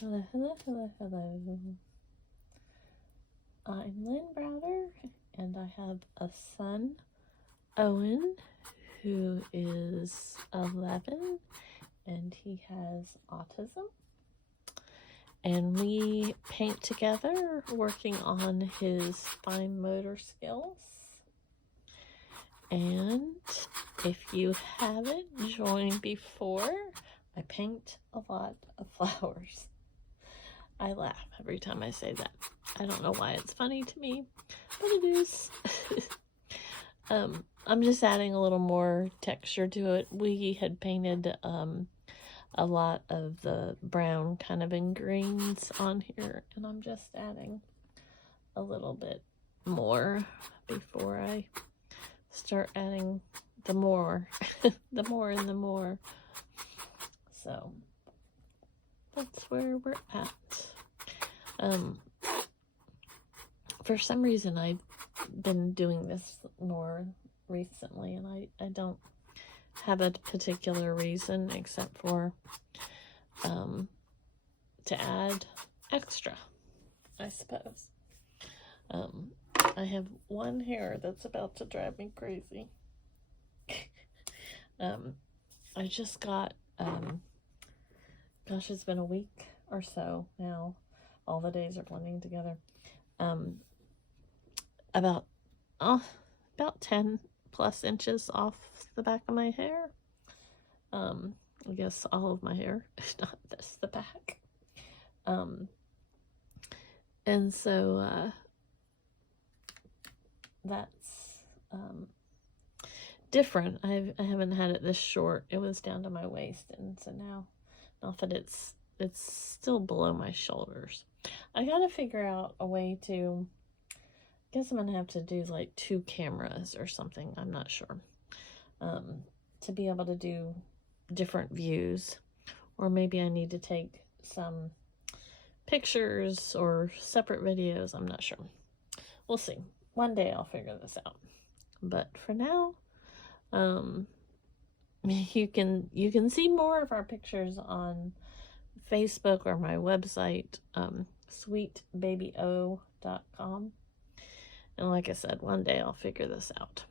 Hello, hello, hello, hello. I'm Lynn Browder, and I have a son, Owen, who is 11, and he has autism. And we paint together, working on his fine motor skills. And if you haven't joined before, I paint a lot of flowers. I laugh every time I say that. I don't know why it's funny to me, but it is. I'm just adding a little more texture to it. We had painted a lot of the brown kind of in greens on here, and I'm just adding a little bit more before I start adding the more, the more and the more. So that's where we're at. For some reason I've been doing this more recently, and I don't have a particular reason except for to add extra, I suppose. I have one hair that's about to drive me crazy. I just got gosh, it's been a week or so now. All the days are blending together. About 10 plus inches off the back of my hair. I guess all of my hair, not this, the back. And so that's different. I haven't had it this short. It was down to my waist, and so now, not that it's still below my shoulders. I gotta figure out a way to, I guess I'm gonna have to do like 2 cameras or something, I'm not sure, to be able to do different views, or maybe I need to take some pictures or separate videos, I'm not sure. We'll see. One day I'll figure this out. But for now, you can see more of our pictures on Facebook or my website, sweetbabyo.com. And like I said, one day I'll figure this out.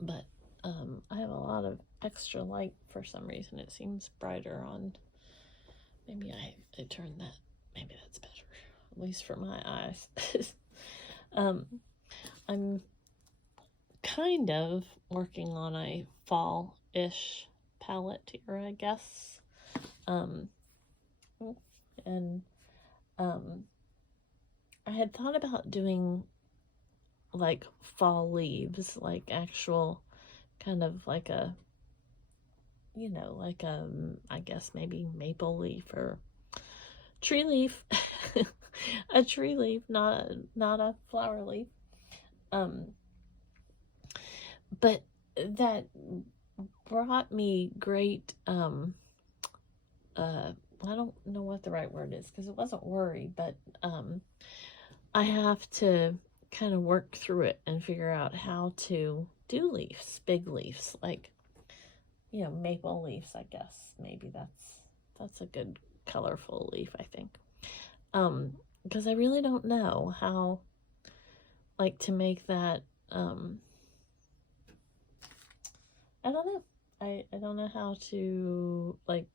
But I have a lot of extra light for some reason. It seems brighter on. Maybe I turned that. Maybe that's better, at least for my eyes. I'm kind of working on a fall-ish palette here, I guess. I had thought about doing like fall leaves, like actual kind of like a, you know, like I guess maybe maple leaf or tree leaf. A tree leaf, not a flower leaf. But that brought me great I don't know what the right word is, because it wasn't worry, but I have to kind of work through it and figure out how to do leaves, big leaves, like, you know, maple leaves, I guess. Maybe that's a good colorful leaf, I think. Because I really don't know how, like, to make that, I don't know. I don't know how to, like,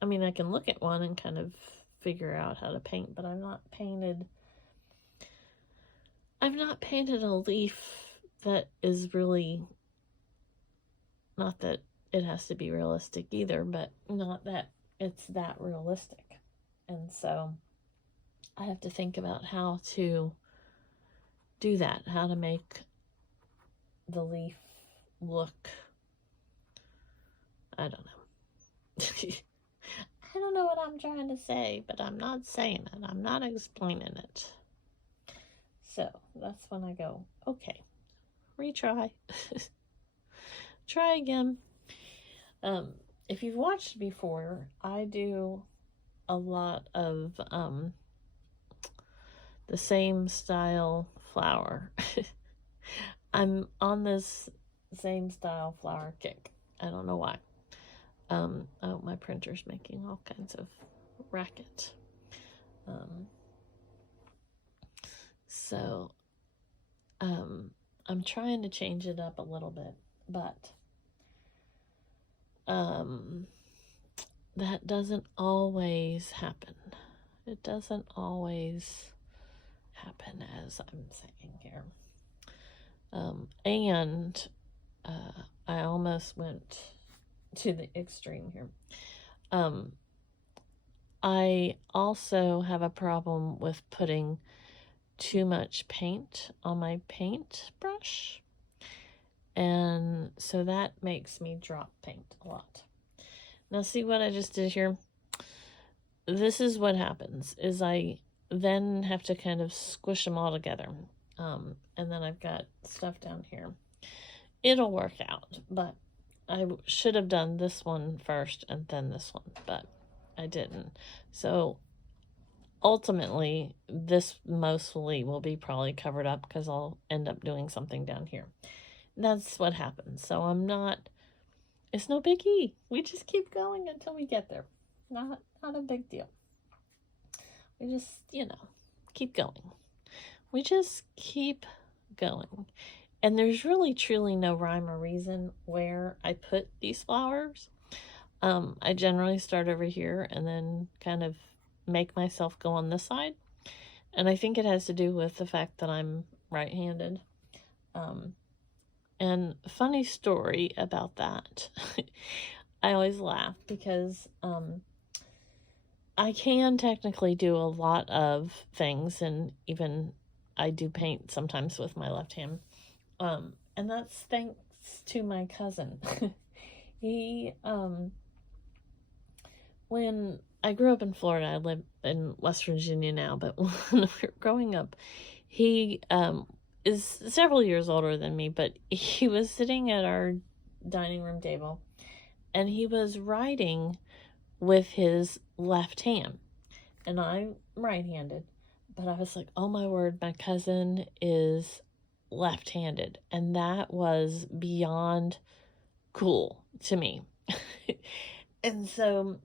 I mean, I can look at one and kind of figure out how to paint, but I've not painted a leaf that is really, not that it has to be realistic either, but not that it's that realistic. And so I have to think about how to do that, how to make the leaf look, I don't know. I don't know what I'm trying to say, but I'm not saying it. I'm not explaining it. So that's when I go, okay, retry. Try again. If you've watched before, I do a lot of the same style flower. I'm on this same style flower kick. I don't know why. Oh, my printer's making all kinds of racket. So I'm trying to change it up a little bit, but that doesn't always happen. It doesn't always happen, as I'm saying here. And I almost went to the extreme here. I also have a problem with putting too much paint on my paintbrush, and so that makes me drop paint a lot. Now see what I just did here? This is what happens, is I then have to kind of squish them all together. And then I've got stuff down here. It'll work out, but I should have done this one first and then this one, but I didn't. So ultimately, this mostly will be probably covered up because I'll end up doing something down here. That's what happens. So it's no biggie. We just keep going until we get there. Not a big deal. We just, keep going. We just keep going. And there's really truly no rhyme or reason where I put these flowers. I generally start over here and then kind of make myself go on this side. And I think it has to do with the fact that I'm right-handed. And funny story about that. I always laugh because I can technically do a lot of things, and even I do paint sometimes with my left hand. And that's thanks to my cousin. He, when I grew up in Florida, I live in West Virginia now, but when we were growing up, he is several years older than me, but he was sitting at our dining room table, and he was writing with his left hand, and I'm right-handed, but I was like, oh my word, my cousin is left-handed, and that was beyond cool to me. And so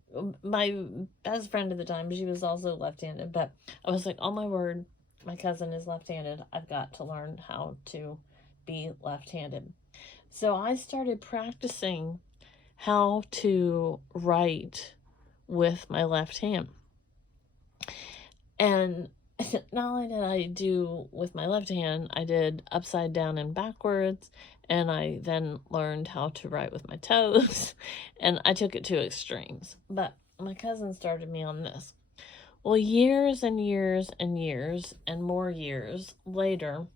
my best friend at the time, she was also left-handed, but I was like, oh my word, my cousin is left-handed. I've got to learn how to be left-handed. So I started practicing how to write with my left hand. And not only did I do with my left hand, I did upside down and backwards, and I then learned how to write with my toes, and I took it to extremes. But my cousin started me on this. Well, years and years and years and more years later,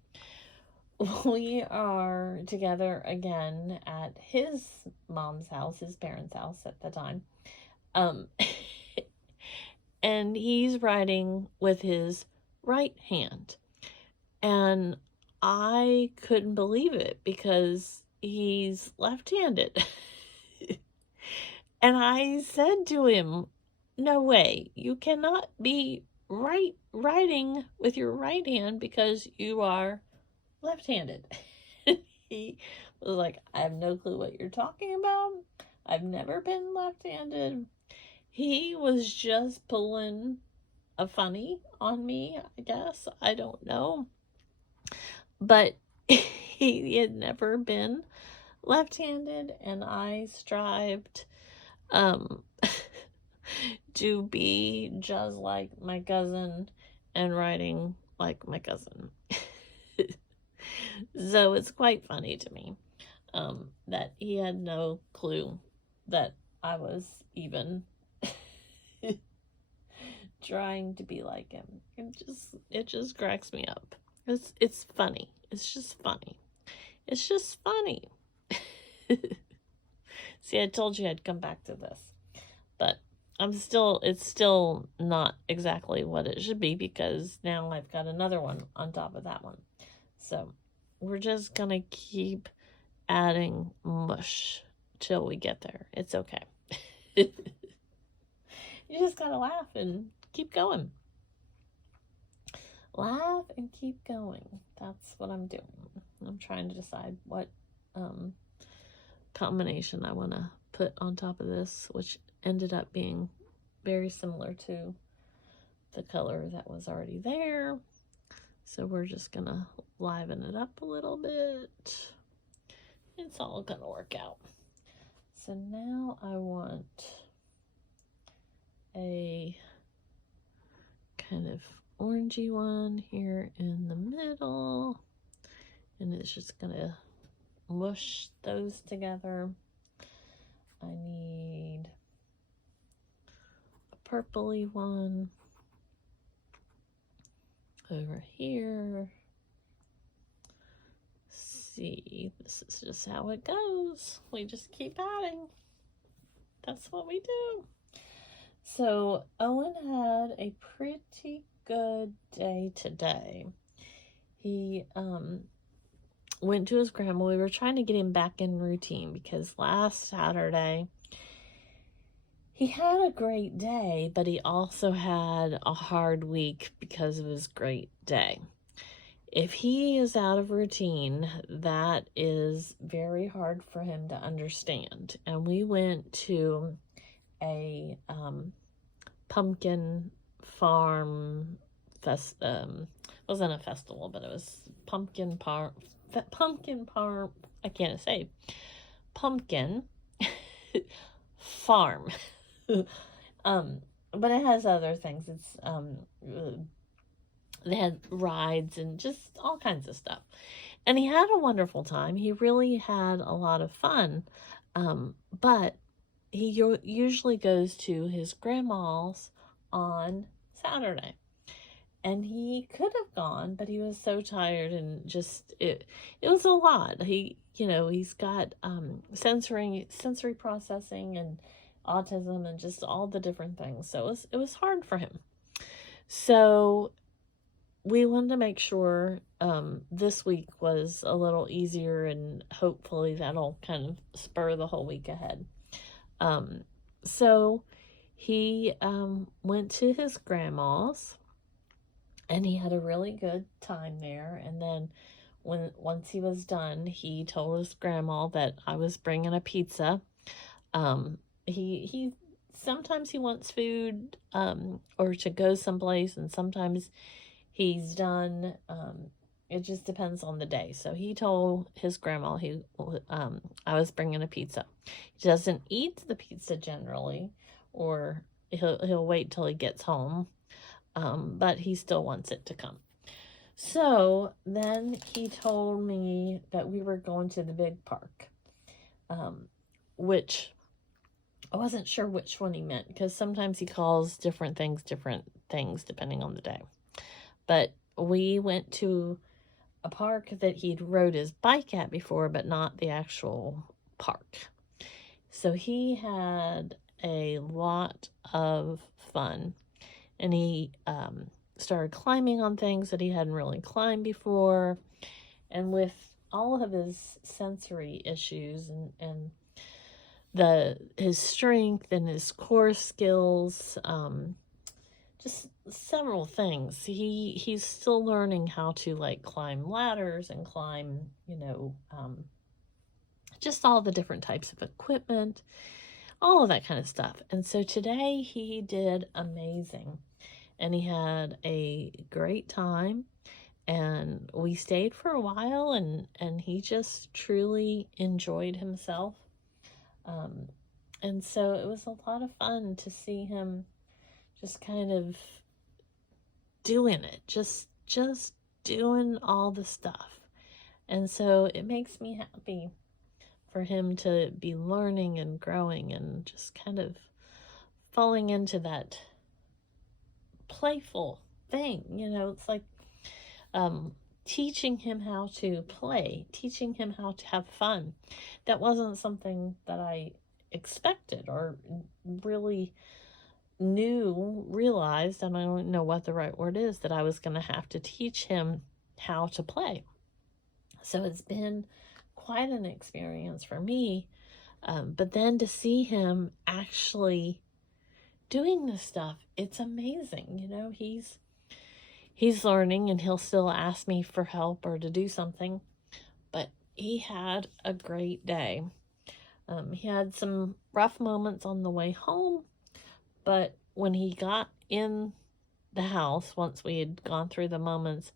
we are together again at his mom's house, his parents' house at the time. And he's writing with his right hand. And I couldn't believe it because he's left-handed. And I said to him, no way, you cannot be writing with your right hand because you are left-handed. He was like, I have no clue what you're talking about. I've never been left-handed. He was just pulling a funny on me, I guess. I don't know. But he had never been left-handed, and I strived to be just like my cousin and writing like my cousin. So it's quite funny to me that he had no clue that I was even trying to be like him. It just cracks me up. It's funny. It's just funny. It's just funny. See, I told you I'd come back to this. But it's still not exactly what it should be because now I've got another one on top of that one. So we're just gonna keep adding mush till we get there. It's okay. You just gotta laugh and keep going. Laugh and keep going. That's what I'm doing. I'm trying to decide what combination I want to put on top of this, which ended up being very similar to the color that was already there. So we're just gonna liven it up a little bit. It's all gonna work out. So now I want a kind of orangey one here in the middle, and it's just gonna mush those together. I need a purpley one over here. See, this is just how it goes. We just keep adding. That's what we do. So Owen had a pretty good day today. He went to his grandma. We were trying to get him back in routine because last Saturday he had a great day, but he also had a hard week because of his great day. If he is out of routine, that is very hard for him to understand. And we went to a pumpkin farm wasn't a festival, but it was pumpkin farm. But it has other things. It's they had rides and just all kinds of stuff. And he had a wonderful time. He really had a lot of fun. But he usually goes to his grandma's on Saturday. And he could have gone, but he was so tired and just, it was a lot. He's got sensory processing and autism and just all the different things. So it was hard for him. So we wanted to make sure this week was a little easier, and hopefully that'll kind of spur the whole week ahead. So he went to his grandma's, and he had a really good time there. And then once he was done, he told his grandma that I was bringing a pizza. He sometimes he wants food or to go someplace, and sometimes he's done. It just depends on the day. So he told his grandma I was bringing a pizza. He doesn't eat the pizza generally, or he'll wait till he gets home. But he still wants it to come. So then he told me that we were going to the big park, which I wasn't sure which one he meant, because sometimes he calls different things depending on the day. But we went to a park that he'd rode his bike at before, but not the actual park. So he had a lot of fun, and he started climbing on things that he hadn't really climbed before. And with all of his sensory issues and his strength and his core skills, just several things. He's still learning how to climb ladders and climb, just all the different types of equipment, all of that kind of stuff. And so today he did amazing, and he had a great time, and we stayed for a while, and he just truly enjoyed himself. And so it was a lot of fun to see him just kind of doing it, just doing all the stuff. And so it makes me happy for him to be learning and growing and just kind of falling into that playful thing. It's like teaching him how to play, teaching him how to have fun. That wasn't something that I expected or really realized, and I don't know what the right word is, that I was going to have to teach him how to play. So it's been quite an experience for me. But then to see him actually doing this stuff, it's amazing. He's learning, and he'll still ask me for help or to do something, but he had a great day. He had some rough moments on the way home, but when he got in the house, once we had gone through the moments,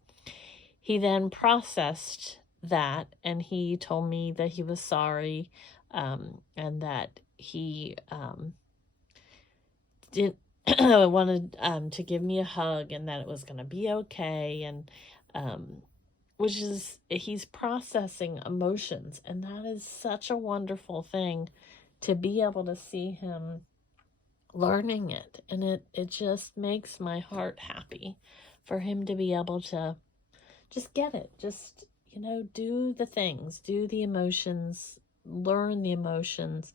he then processed that, and he told me that he was sorry, and that he didn't wanted to give me a hug, and that it was going to be okay, and which is, he's processing emotions, and that is such a wonderful thing to be able to see him learning it. And it just makes my heart happy for him to be able to just get it, just, do the things, do the emotions, learn the emotions,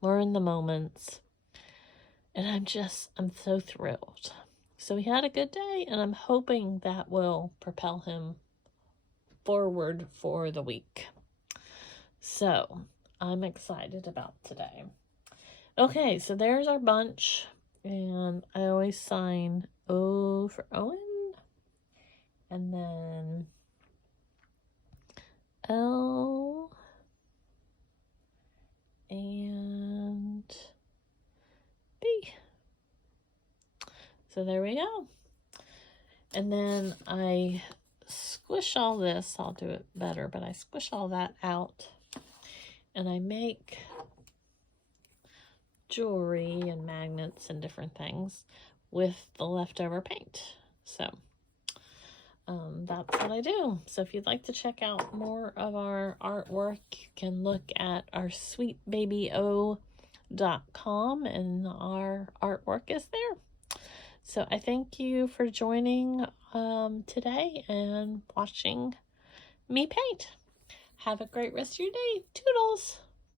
learn the moments. And I'm so thrilled. So he had a good day, and I'm hoping that will propel him forward for the week. So I'm excited about today. Okay, so there's our bunch, and I always sign O for Owen, and then L and B. So there we go. And then I squish all this. I'll do it better, but I squish all that out, and I make jewelry and magnets and different things with the leftover paint. So that's what I do. So if you'd like to check out more of our artwork, you can look at our sweetbabyo.com, and our artwork is there. So I thank you for joining today and watching me paint. Have a great rest of your day. Toodles!